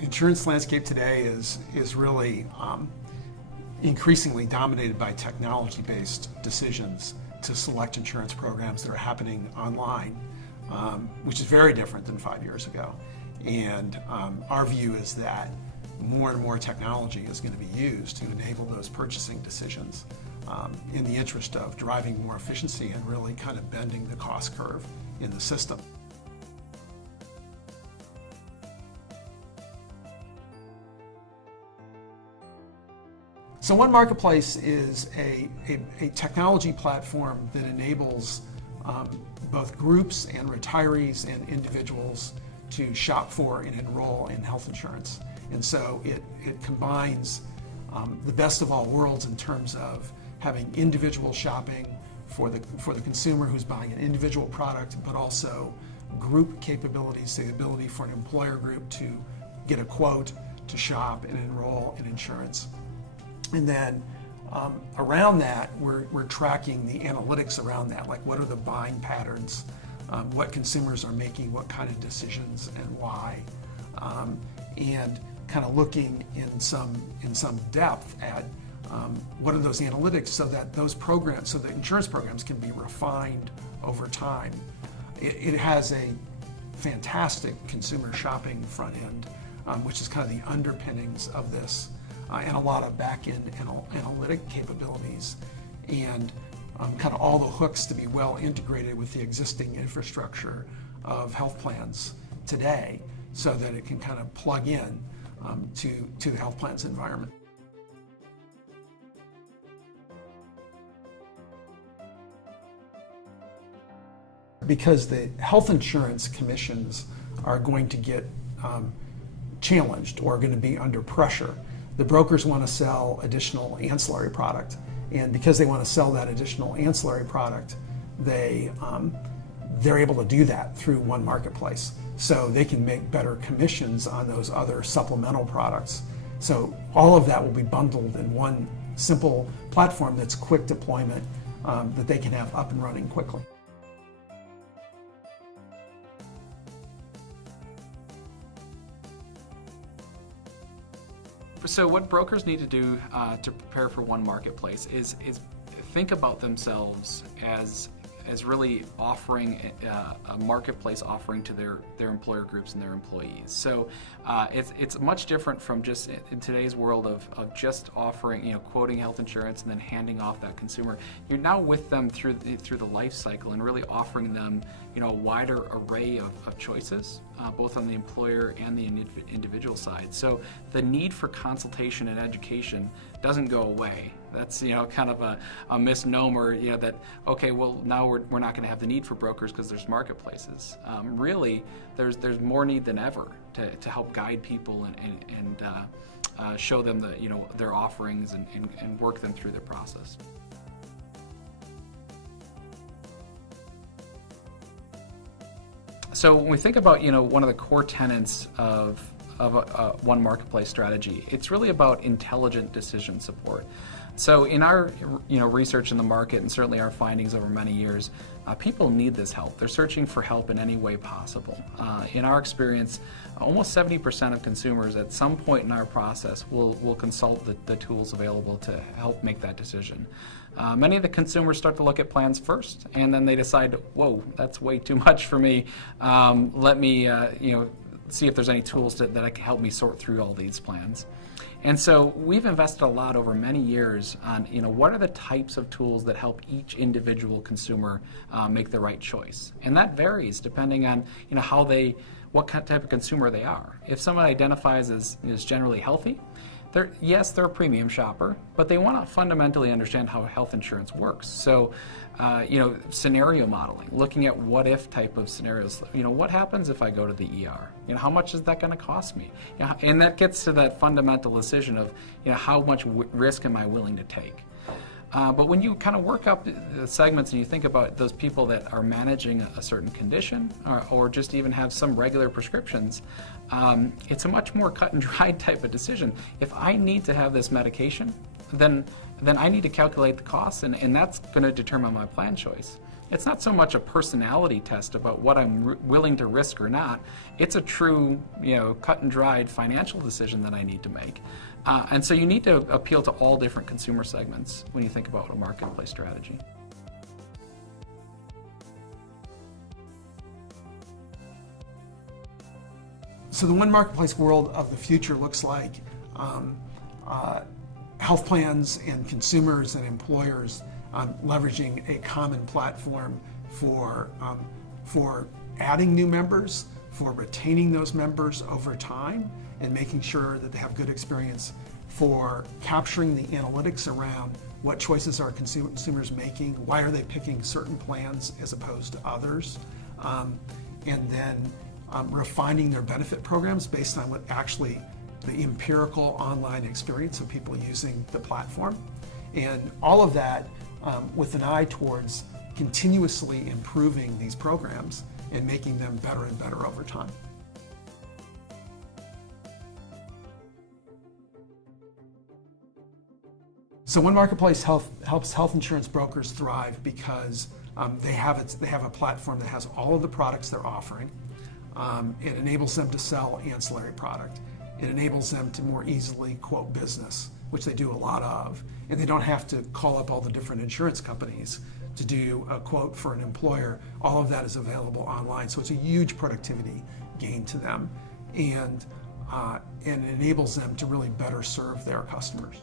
insurance landscape today is really increasingly dominated by technology-based decisions to select insurance programs that are happening online, which is very different than 5 years ago. And our view is that more and more technology is going to be used to enable those purchasing decisions in the interest of driving more efficiency and really kind of bending the cost curve in the system. So OneMarketplace is a technology platform that enables both groups and retirees and individuals to shop for and enroll in health insurance. And so it combines the best of all worlds in terms of having individual shopping for the consumer who's buying an individual product, but also group capabilities, the ability for an employer group to get a quote to shop and enroll in insurance. And then around that, we're tracking the analytics around that, like what are the buying patterns, what consumers are making, what kind of decisions and why, and kind of looking in some depth at what are those analytics so that those programs, so the insurance programs can be refined over time. It has a fantastic consumer shopping front end, which is kind of the underpinnings of this. And a lot of back-end analytic capabilities, and kind of all the hooks to be well integrated with the existing infrastructure of health plans today, so that it can kind of plug in to the health plan's environment. Because the health insurance commissions are going to get challenged or going to be under pressure. The brokers want to sell additional ancillary product, and because they want to sell that additional ancillary product, they're able to do that through OneMarketplace. So they can make better commissions on those other supplemental products. So all of that will be bundled in one simple platform that's quick deployment, that they can have up and running quickly. So what brokers need to do to prepare for OneMarketplace is think about themselves as really offering a marketplace offering to their employer groups and their employees. So it's much different from just in today's world of just offering, quoting health insurance and then handing off that consumer. You're now with them through the life cycle and really offering them a wider array of choices, both on the employer and the individual side. So the need for consultation and education doesn't go away. That's kind of a misnomer. That okay, well now we're not going to have the need for brokers because there's marketplaces. Really, there's more need than ever to help guide people and show them their offerings and work them through their process. So when we think about one of the core tenets of a OneMarketplace strategy, it's really about intelligent decision support. So in our research in the market, and certainly our findings over many years, people need this help. They're searching for help in any way possible. In our experience, almost 70% of consumers at some point in our process will consult the tools available to help make that decision. Many of the consumers start to look at plans first, and then they decide, whoa, that's way too much for me. Let me see if there's any tools that can help me sort through all these plans. And so we've invested a lot over many years on what are the types of tools that help each individual consumer make the right choice. And that varies depending on what type of consumer they are. If someone identifies as generally healthy, yes, they're a premium shopper, but they want to fundamentally understand how health insurance works. So, scenario modeling, looking at what-if type of scenarios. What happens if I go to the ER? How much is that going to cost me? And that gets to that fundamental decision of, how much risk am I willing to take? But when you kind of work up the segments and you think about those people that are managing a certain condition or just even have some regular prescriptions, it's a much more cut and dried type of decision. If I need to have this medication, then I need to calculate the costs, and that's going to determine my plan choice. it's not so much a personality test about what I'm willing to risk or not. It's a true, cut and dried financial decision that I need to make. And so you need to appeal to all different consumer segments when you think about a marketplace strategy. So the OneMarketplace world of the future looks like health plans and consumers and employers leveraging a common platform for adding new members, for retaining those members over time, and making sure that they have good experience, for capturing the analytics around what choices are consumers making, why are they picking certain plans as opposed to others, and then refining their benefit programs based on what actually the empirical online experience of people using the platform. And all of that with an eye towards continuously improving these programs and making them better and better over time. So OneMarketplace helps health insurance brokers thrive because they have a platform that has all of the products they're offering. It enables them to sell ancillary product. It enables them to more easily quote business, which they do a lot of, and they don't have to call up all the different insurance companies to do a quote for an employer. All of that is available online, so it's a huge productivity gain to them, and it enables them to really better serve their customers.